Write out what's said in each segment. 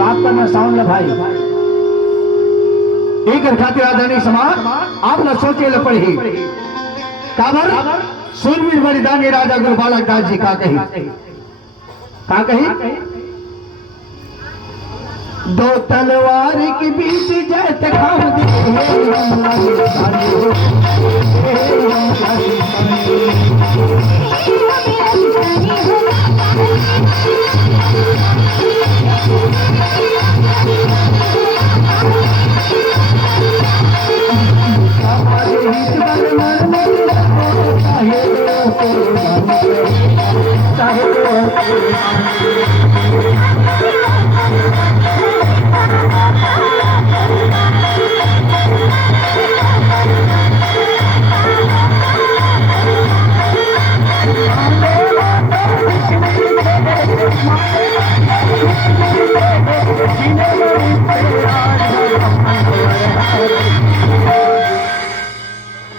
साफ करना साउंड ला भाई एक खातिर आजानी समाज आप न सोचे ल पढ़ी काबर सूरवीर बलिदानी राजा गुरु बालक दास जी का कही दो तलवार के बीच जैत खाम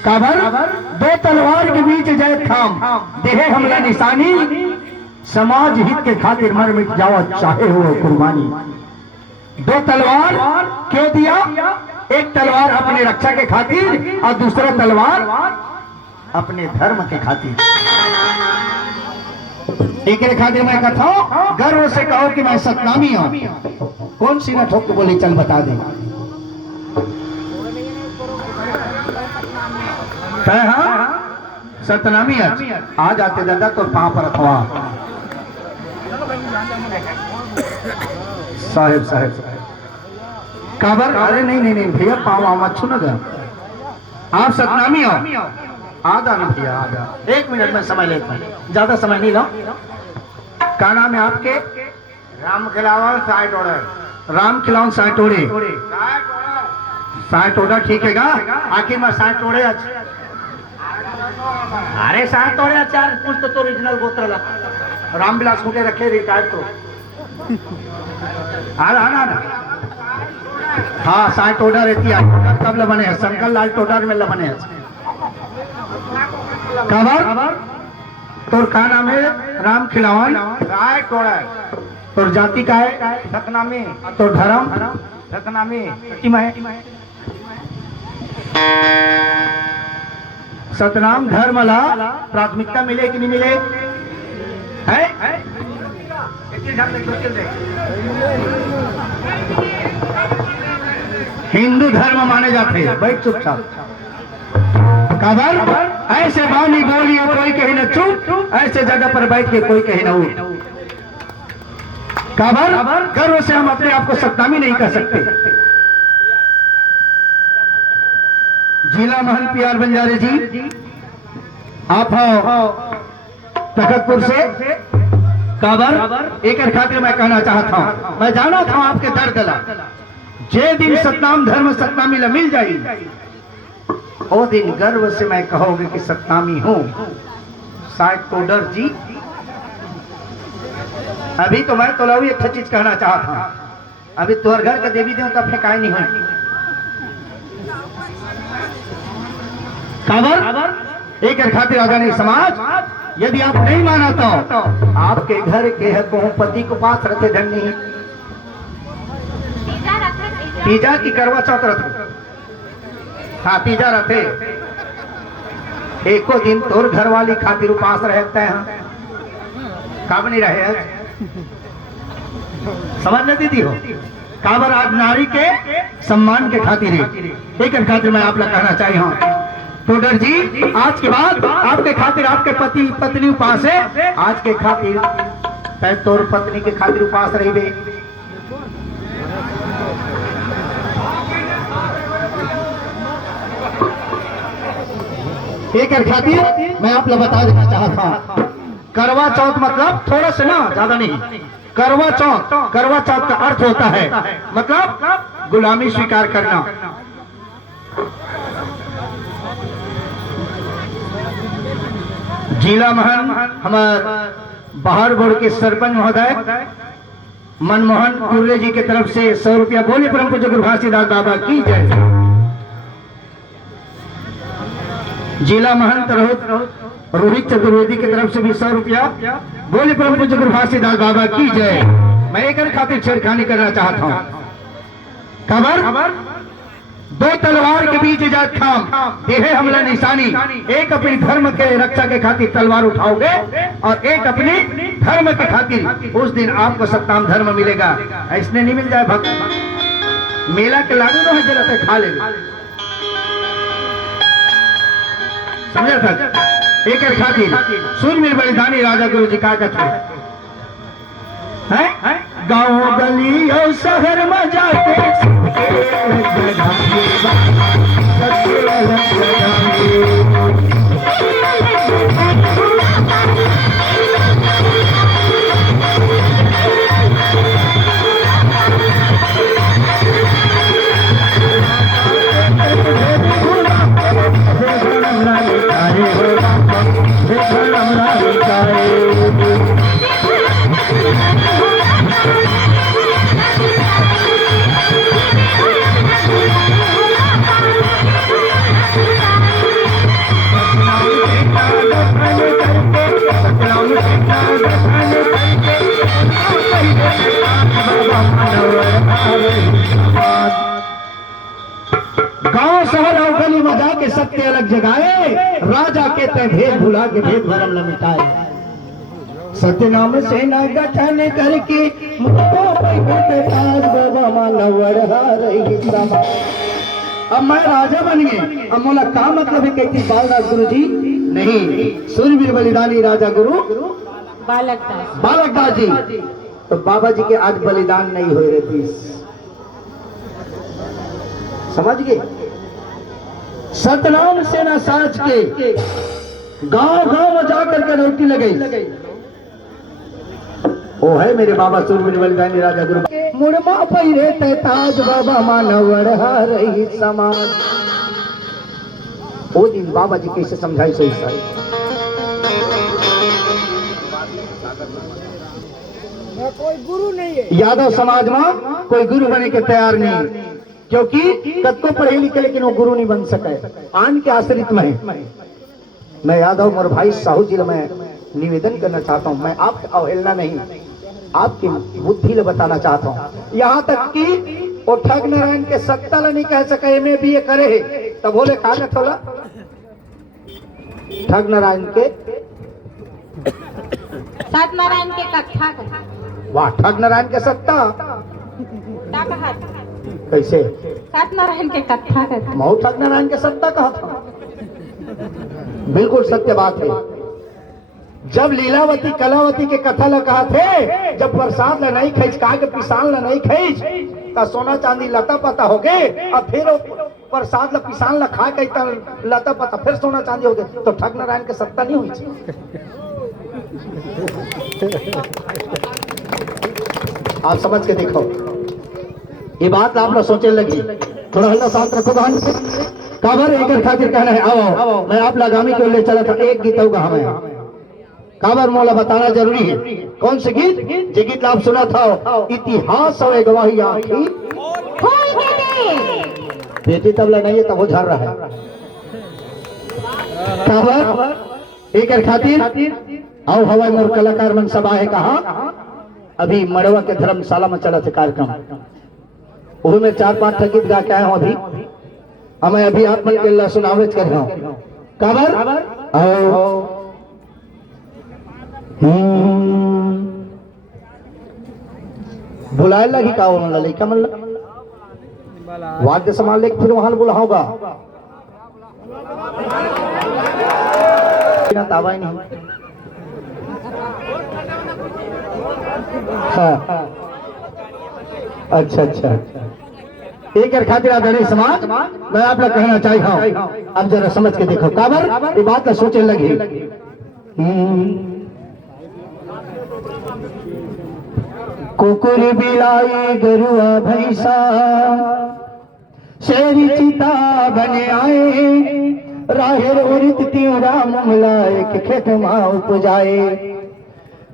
काबर दो तलवार के बीच जय थाम देहे हमला निशानी समाज हित के खातिर मर मिट जाओ चाहे हो कुर्बानी। दो तलवार क्यों दिया? एक तलवार अपने रक्षा के खातिर और दूसरा तलवार अपने धर्म के खातिर। एक खातिर मैं कहता हूं गर्व से कहो कि मैं सतनामी हूं। कौन सी ना ठोक के बोली चल बता दे। हाँ सतनामी आ जाते दादा तो पां पर अथवा साहेब काबर अरे नहीं भैया पाँव मत छू ना आप सतनामी हो। आ जाना भैया आ जा 1 मिनट में समय लेता हूँ ज्यादा समय नहीं लो। क्या नाम है आपके? Ram Khilawan site order. Ram Khilawan site ओड़े साइट ओड़ा ठीक है आखिर में साइट ओड़े अरे साइट ऑर्डर अचार कुछ तो ओरिजिनल गोत्र रामविलास मुझे रखे रिटायर तो हाँ साइट ओडर रहती है कब लबने है शंकर लाल टोडर में लबने है कबर तोर का नाम है? Ram Khilawan site order. तोर जाति का है? सतनामी। तोर धर्म? सतनामी। सतनाम धर्म ला प्राथमिकता मिले कि नहीं मिले है? हिंदू धर्म माने जाते हैं। बैठ चुपचाप काबर ऐसे बानी बोली कोई कहीं न चुप ऐसे जगह पर बैठ के कोई कहीं न उठ। काबर गर्व से हम अपने आप को सतनामी नहीं कह सकते। जिला महल पियार बंजारे जी आप हो तखतपुर से काबर एक खातिर मैं कहना चाहता हूं मैं जाना था आपके दर्द ला जे दिन सतनाम धर्म सतनामी ला मिल जाएगी वो दिन गर्व से मैं कहोगे कि सतनामी हूं। साइड टोडर जी अभी तो मैं तो लवी एक चीज कहना चाहता हूं अभी तोहर घर का देवी देवता फेंकाई नहीं हुई काबर एक खातिर आगामी समाज यदि आप नहीं माना तो आपके घर के है पति को पास रखे धन्य तीजा की करवा चौथ रथ हाँ तीजा रथे एको दिन तोर घर वाली खातिर उपास रहते हैं कब नहीं रहे समझ में दीदी हो काबर आज नारी के सम्मान के खातिर एक खातिर मैं आप लोग कहना चाहिए हूँ टोडर जी आज के बाद आपके खातिर आपके पति पत्नी उपास है आज के खातिर तोर पत्नी के खातिर उपास रही एक खातिर मैं आप लोग बता देना चाहता हूँ करवा चौथ मतलब थोड़ा सा ना ज्यादा नहीं करवा चौथ का अर्थ होता है मतलब गुलामी स्वीकार करना। जिला महन हमारे बाहर बोर्ड के सरपंच महोदय मनमोहन कुर्रे जी के तरफ से 100 रुपया बोले परम पूज्य गुरु घासीदास बाबा की जय। जिला महंत रोहित चतुर्वेदी की तरफ से भी 100 रुपया बोले परम पूज्य गुरु घासीदास बाबा की जय। मैं एक खातिर छेड़खानी करना चाहता हूँ। खबर दो तलवार के बीच इजात खाम देहे हमला निशानी, एक अपनी धर्म के रक्षा के खातिर तलवार उठाओगे और एक अपनी धर्म के खातिर। उस दिन आपको सत्ताम धर्म मिलेगा, ऐसने नहीं मिल जाए भक्त। मेला के लाडू ना जलाते खा ले, समझा था? एक खातिर सूरवीर बलिदानी राजा गुरु जी का कहते हैं गाँव गली और शहर में जाके गांव शहर और गली में जाके सत्य अलग जगाए, राजा के ते भेद भुला के भेद भरम न मिटाए। सत्य नाम से न गठन करके अब मैं राजा बन गए। अब मोला का मतलब है कहती बालदास गुरु जी नहीं, सूरवीर बलिदानी राजा गुरु बालकदास जी। तो बाबा जी के आज बलिदान नहीं हो रही, समझ गए? सतनाम से न साज के गांव गांव में जाकर के रोटी लगाई। वो है मेरे बाबा सूरवीर बलिदानी राजा गुरु। मुड़मा पहिरे ते ताज बाबा मानवड़ रही समाज। वो दिन बाबा जी कैसे समझाई सही सारी। कोई गुरु नहीं है यादव समाज में, कोई गुरु बने के तैयार नहीं, क्योंकि कद को पढ़े लिखे लेकिन वो गुरु नहीं बन सके, आन के आश्रित में है। मैं यादव मोर भाई साहू जी मैं निवेदन करना चाहता हूँ, मैं आपकी अवहेलना नहीं, आपकी बुद्धि ले बताना चाहता हूँ। यहाँ तक कि वो ठग नारायण के सत्ता ला नहीं कह सके एम ए बी ए करे है, तब बोले कहा थोड़ा ठग नारायण के सत्यनारायण के कथा वाह, ठग नारायण के सत्ता कैसे? सत्यनारायण के कथा मऊ ठग नारायण के सत्ता कहा था, बिल्कुल सत्य बात है। जब लीलावती कलावती के कथा ला कहा थे, जब प्रसाद ला नहीं खींच कहा के पिसान ला नहीं खींच तो सोना चांदी लता पता हो गए, और फिर प्रसाद ला पिसान ला खा के लता पता फिर सोना चांदी हो गए, तो ठग नारायण के सत्ता नहीं हुई। आप समझ के देखो, ये बात आप लोग सोचने लगी। थोड़ा हल्ला साथ रखो बहन से। काबर एक खातिर कहना है, आओ मैं आप लगामी के लिए चला था, एक गीत होगा हमें काबर मोला बताना जरूरी है। कौन से गीत? जो गीत आप सुना था, इतिहास और गवाही आखी बेटी तबला नहीं है तब वो झर रहा है। काबर एक खातिर आओ हवा मोर कलाकार मन सब आए कहा। अभी मड़वा के धर्मशाला में चला था कार्यक्रम, वो में 4-5 गीत गा के आया हूँ अभी। हमें अभी आप मन के सुनावे कर रहा हूँ। काबर आओ बुलाए लगी का लड़का मन वाद्य संभाल लेके फिर वहां बुला होगा तावा नहीं। हाँ। अच्छा एक खातिर आदरणीय समाज मैं आप लोग कहना चाहता हूँ, अब जरा समझ के देखो। काबर ये बात सोचने लगी। कुकुर बिलाई गरुआ भैंसा शेरी चिता बने आए, राहेर उरित त्योरा मुमलाए के खेत माँ उपजाए।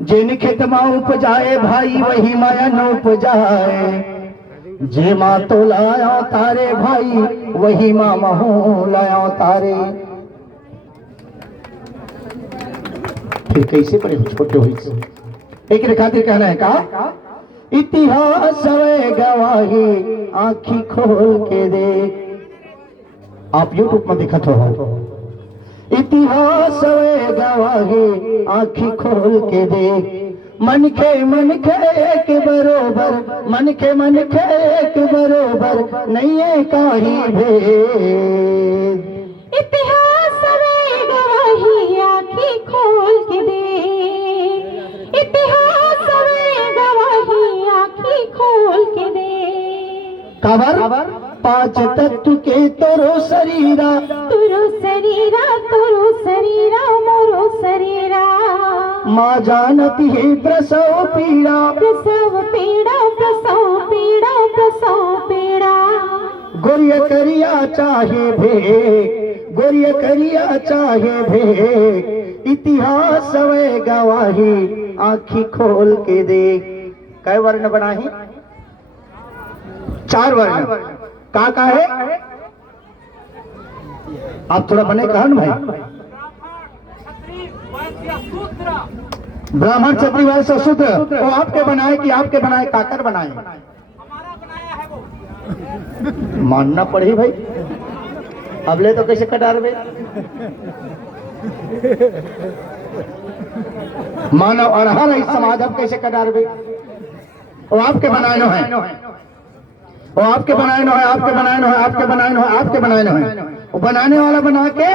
जिन खेत माँ उपजाए भाई वही माया न उपजाए, जे माँ तो लाया तारे भाई वही माँ महू लाया तारे। फिर कैसे पड़े छोटे हुई एक खातिर कहना है कहा इतिहास है गवाही आँखी खोल के देख। आप यूट्यूब में दिखत हो। इतिहास है गवाही आँखी खोल के देख। मन के एक बरोबर, मन के एक बरोबर नहीं है काही भेद। इतिहास में गवाही आँखी खोल के दे, इतिहास में गवाही आँखी खोल के दे। काबर पांच तत्व के तोरो शरीरा, तुरो शरीरा, तुरो शरीरा, मोरो शरीरा। माँ जानती है प्रसव पीड़ा, प्रसव पीड़ा, प्रसव पीड़ा, प्रसव पीड़ा। गोरिया करिया चाहे भेद, गोरिया करिया चाहे भेद। इतिहास है गवाही आँखी खोल के देख। कै वर्ण बनाही? 4 वर्ण। का है? आप थोड़ा बने कहन भाई। ब्राह्मण क्षत्रिय वैश्य शूद्र। वो आपके बनाए कि आपके बनाए? काकर बनाए? मानना पड़े भाई। अब ले तो कैसे कटार बे? मानव अड़हर इस समाज अब कैसे कटार बे? वो आपके बनाए नो है, वो आपके बनाए नो है, आपके बनाए नो है, आपके बनाए नो है, आपके बनाए नो है। वो बनाने वाला बना के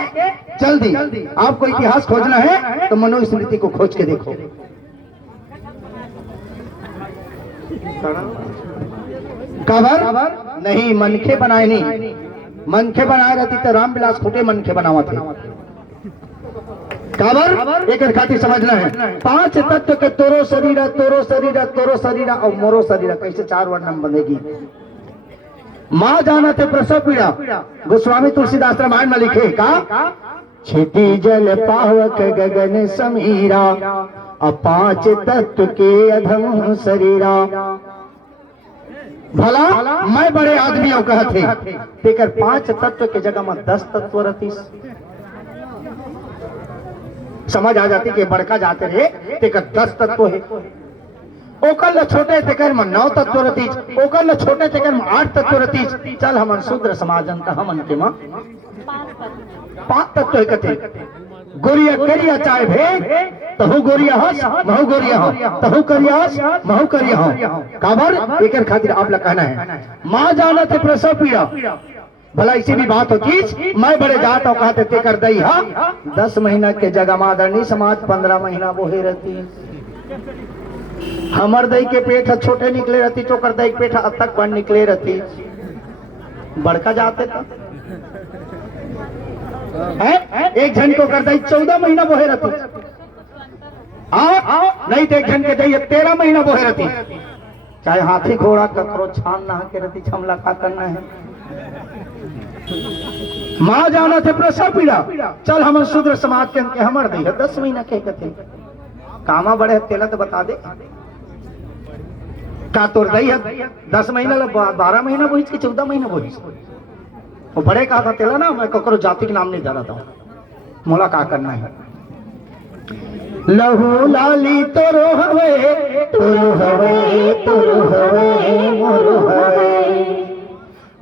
चल दी। आपको इतिहास खोजना है तो मनुस्मृति को खोज के देखो। काबर नहीं, मनखे बनाए नहीं। मनखे बनाए रहती तो रामविलास खुटे मनखे बनावा थे। काबर एक खातिर समझना है। 5 तत्व के तोरो शरीरा, तोरो शरीरा, तोरो शरीरा और मोरो शरीरा, कैसे 4 वर्ण बनेगी। माँ जाना थे प्रसव पीड़ा। गोस्वामी तुलसीदास रामायण में लिखे का छिटी जल पावक गगन समीरा, 5 तत्व के अधम शरीरा। भला मैं बड़े आदमियों कहते तेकर 5 तत्व के जगह में 10 तत्व रहती। समझ आ जाती कि बड़का जाते रहे तेकर 10 तत्व है। ओकल छोटे तेकर में 9 तत्व रहती, ओकल छोटे तेकर में 8 तत्व रहती। चल हमन शूद्र समाज जनता हमन के मां 5 तत्व है कथे। गोरिया करिया चाहे भेद, तहु गोरिया हस महु गोरिया हो, तहु करिया हस महु करिया हो। काबर एकर खातिर आप ला कहना है। माँ जाना थे प्रसव पीड़ा। भला इसी भी बात होती। मैं बड़े जात और कहते ते कर दई हा 10 महीना के जगह मादरनी समाज 15 महीना बोहे रहती। हमर दई के पेट छोटे निकले रहती, चोकर दई के पेट अब तक बन निकले रहती। बड़का जाते था एक जन को कर दई 14 महीना बोहे रहती। नहीं तो एक जन के दई 13 महीना बोहे रहती। चाहे हाथी घोड़ा ककरो छान नहा के रहती। छमला का करना है। माँ जाना थे प्रसव पीड़ा। चल हम शूद्र समाज के अंक हमर दी है 10 महीना के कथे। कामा बड़े तेला तो बता दे का तोड़ दई है 10 महीना 12 महीना बोहिस कि 14 महीना बोहिस। वो बड़े कहा था तेला ना मैं ककरो जाति के नाम नहीं जा रहा था। मोला का करना है। लहू लाली तोरो हवे, तोरो हवे, तोरो हवे, मोरो हवे।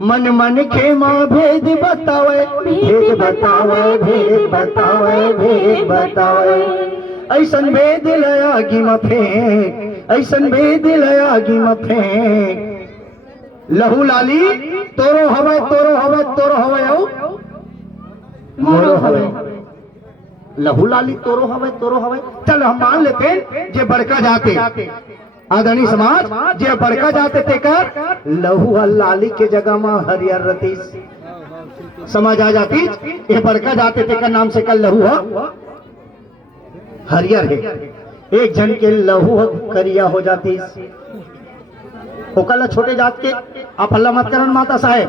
मन मन खेमा भेद बतावे, भेद बतावे, भेद बतावे, भेद बतावे। ऐसन भेद लयागी मफे, ऐसन भेद लयागी मफे। लहू लाली तोरो हवे, तोरो हवे, तोरो हवे औ मोरो हवे। लहू लाली तोरो हवे, तोरो हवे। चल हम मान लेते जे बड़का जाते आदरणीय समाज जे बड़का जाते तेकर लहू और लाली के जगह में हरियर रतीस। समझ आ जाती ये बड़का जाते तेकर नाम से कल लहू हरियर है। एक जन के लहू करिया हो जाती। वो कल छोटे जात के आप हल्ला मत करन माता साहेब।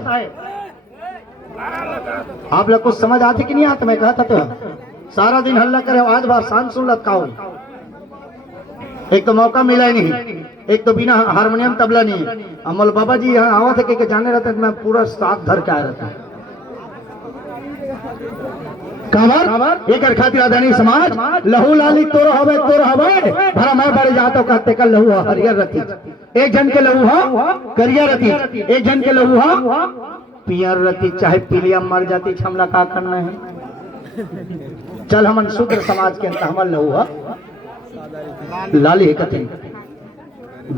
आप लोग कुछ समझ आती कि नहीं आती? मैं कहता तो सारा दिन हल्ला करे आज बार शांत सुन लत का। एक तो मौका मिला ही नहीं, एक तो बिना हारमोनियम तबला नहीं। अमल बाबा जी यहाँ आवा थे कि जाने रहते मैं पूरा साथ धर के आया रहता। कावर एक खातिर आदरणीय समाज लहू लाली तोरो हवे भरा मैं बड़े जातो कहते कल लहू हरियर रती एक जन के लहू हा करिया रती एक जन के लहू हा पियर रती चाहे पीलिया मर जाती हमला का करना है। चल हमन शूद्र समाज के अंत हमल लहू हा लाली है कथी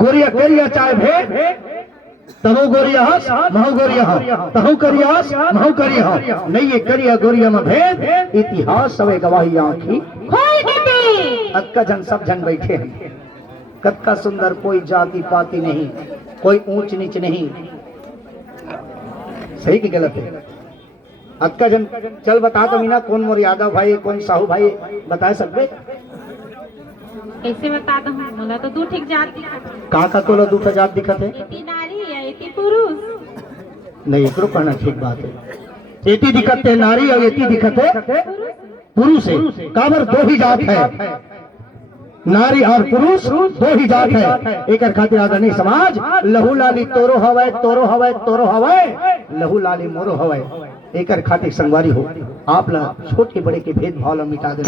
गोरिया करिया चाहे भेद तहु गोरिया हस महु गोरिया हो तहु करिया हस महु करिया हो नहीं ये करिया गोरिया में भेद इतिहास सवे गवाही आंखी खोल देती अक्का जन सब जन बैठे हैं कत्का सुंदर कोई जाति पाति नहीं कोई ऊंच नीच नहीं सही की गलत है अक्का जन चल बता तो मीना कौन मोर यादव भाई कौन साहू भाई बता सकते ऐसे बता दो बोला तो दू ठीक जात का तोला दूसरा जात दिखत है इति नारी या इति पुरुष नहीं एकरो कहना ठीक बात है एती दिखत है नारी और एती दिखत है पुरुष है काबर दो ही जात है नारी और पुरुष दो ही जात है एक खातिर आदरणीय समाज लहू लाली तोरो हवे तोरो हवे तोरो हवे लहू लाली मोरो हवे एक खातिर संगवारी हो आप ला छोटे बड़े के भेदभाव ला मिटा दे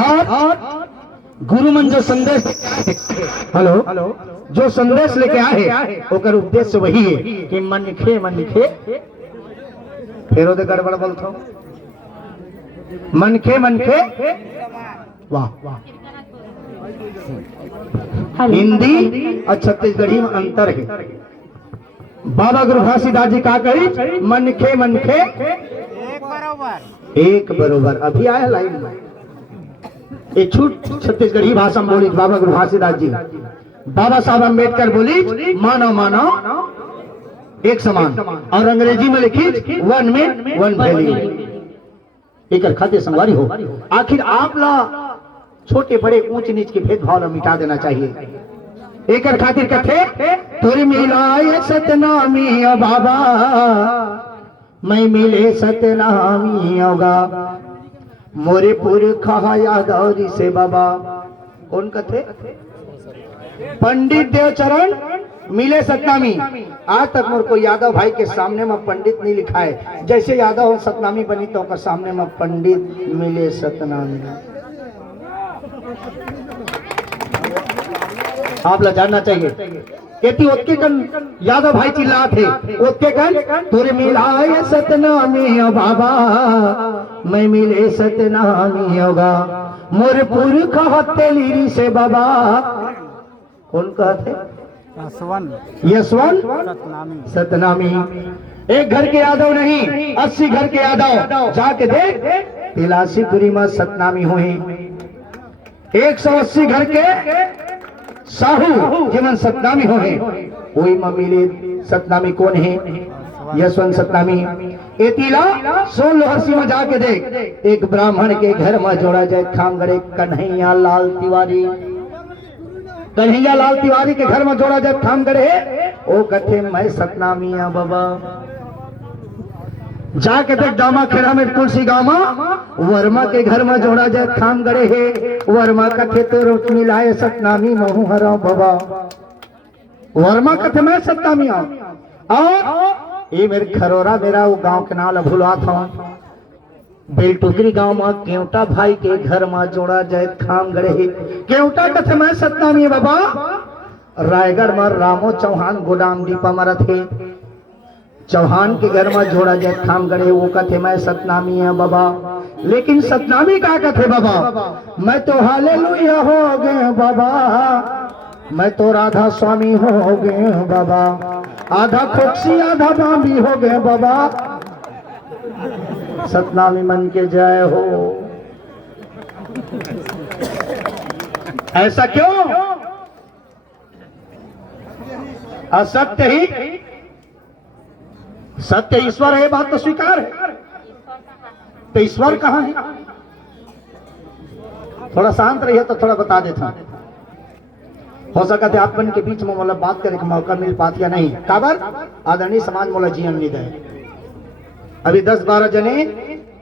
और गुरु मन जो संदेश हेलो जो संदेश लेके आए ओकर उद्देश्य वही है कि मन खे फेरो दे गड़बड़ बोलथो मन खे वाह हिंदी और छत्तीसगढ़ी में अंतर है। बाबा गुरु घासीदास जी का कही मन खे एक बरोबर अभी आया लाइन में ये छूट छत्तीसगढ़ी भाषा में बोली बाबा गुरु घासीदास जी बाबा साहब अम्बेडकर बोली मानो एक समान और अंग्रेजी में लिखी वन में वन वैल्यू एक खातिर संगवारी हो आखिर आप ला छोटे बड़े ऊंच नीच के भेदभाव मिटा देना चाहिए एक खातिर कथे तोरी मिलाए सतनामी बाबा मैं मिले सतनामी होगा मोरे पुरखा यादौरी से बाबा कौन कथे पंडित देवचरण मिले सतनामी आज तक मोर को यादव भाई के सामने में पंडित नहीं लिखा है जैसे यादव सतनामी बनी तो का सामने में पंडित मिले सतनामी आप ला जानना चाहिए कहती ओके कन यादव भाई चिल्ला थे ओके कन तोरे मिलाए सतनामी बाबा मैं मिले सतनामी होगा मोर पुरखा हत्तेलीरी से बाबा कौन कहते यशवंत सतनामी एक घर के यादव नहीं 80 घर के यादव जाके देख तिलासीपुरी में सतनामी हुए 180 घर के साहू जीवन सतनामी हुए वही में मिले सतनामी कौन है यशवंत सतनामी एतिला सोन लोहरसी में जाके देख एक ब्राह्मण के घर में जोड़ा जाए खामगड़े कन्हैया लाल तिवारी के घर में जोड़ा जाए खामगड़े ओ कथे मैं सतनामी बाबा जाके देख दामा खेड़ा में तुलसी गाँव में वर्मा के घर में जोड़ा जाए खामगड़े है वर्मा कथे तो रोट मिलाए सतनामी महू हरा बाबा वर्मा कथे मैं सतनामी और ये मेरे खरोरा मेरा वो गांव के नाम भुला था बेलटुकरी गांव में केवटा भाई के घर में जोड़ा जाए खामगड़े है केवटा कथे मैं सतनामी बाबा रायगढ़ में रामो चौहान गोदाम दीपा में रथे चौहान के घर में जोड़ा जाए खामगड़े वो कथे मैं सतनामी है बाबा लेकिन सतनामी का कथे बाबा मैं तो हालेलुया हो गए बाबा मैं तो राधा स्वामी हो गए बाबा आधा खोक्सी आधा बांबी हो गए बाबा सतनामी मन के जय हो ऐसा क्यों असत्य ही सत्य ईश्वर है बात तो स्वीकार है तो ईश्वर कहाँ है थोड़ा शांत रहिए तो थोड़ा बता देता हो सका थे आप के बीच में मतलब बात करने का मौका मिल पाती या नहीं काबर आदरणीय समाज मोला जीवन नहीं दे अभी 10-12 जने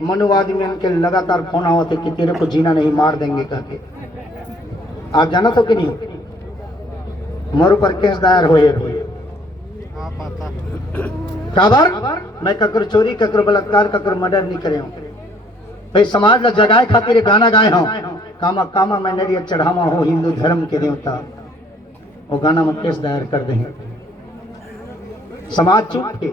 मनुवादी में उनके लगातार फोन आवते कि तेरे को जीना नहीं मार देंगे कहके आप जाना तो कि नहीं मोर ऊपर केस दायर हुए काबर मैं ककर चोरी ककर बलात्कार ककर मर्डर नहीं करे भाई समाज ला जगाए खातिर एक गाना गाए हूँ, कामा कामा मैं नरिया चढ़ावा हो हिंदू धर्म के देवता। वो गाना में केस दायर कर दे, समाज चुप के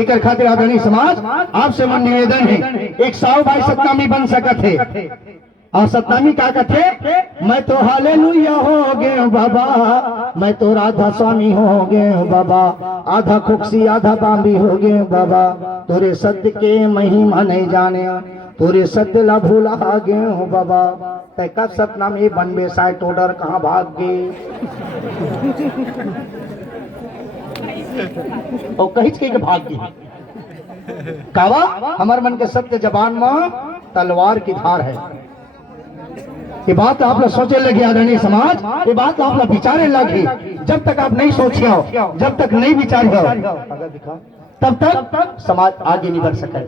एकर खातिर आदरणीय समाज आपसे मन निवेदन है, एक साव भाई सतनामी बन सकत है। और सतनामी का कथे, मैं तो हालेलुया हो गए बाबा, मैं तो राधा स्वामी हो गए बाबा, आधा खुक्सी आधा बाम्बी हो गए बाबा, तोरे सत्य के महिमा नहीं जाने, तोरे सत्य ला भूला गए हो बाबा। तय कब सतनामी बनबे साय टोडर कहाँ भाग गए। और कहिच के भाग गई कावा, हमार मन के सत्य जबान में तलवार की धार है। ये बात आप लोग सोचे लगे आदरणीय समाज, ये बात आप लोग विचारे लगे। जब तक आप नहीं सोचिए, जब तक नहीं विचार तब तक समाज आगे नहीं बढ़ सके।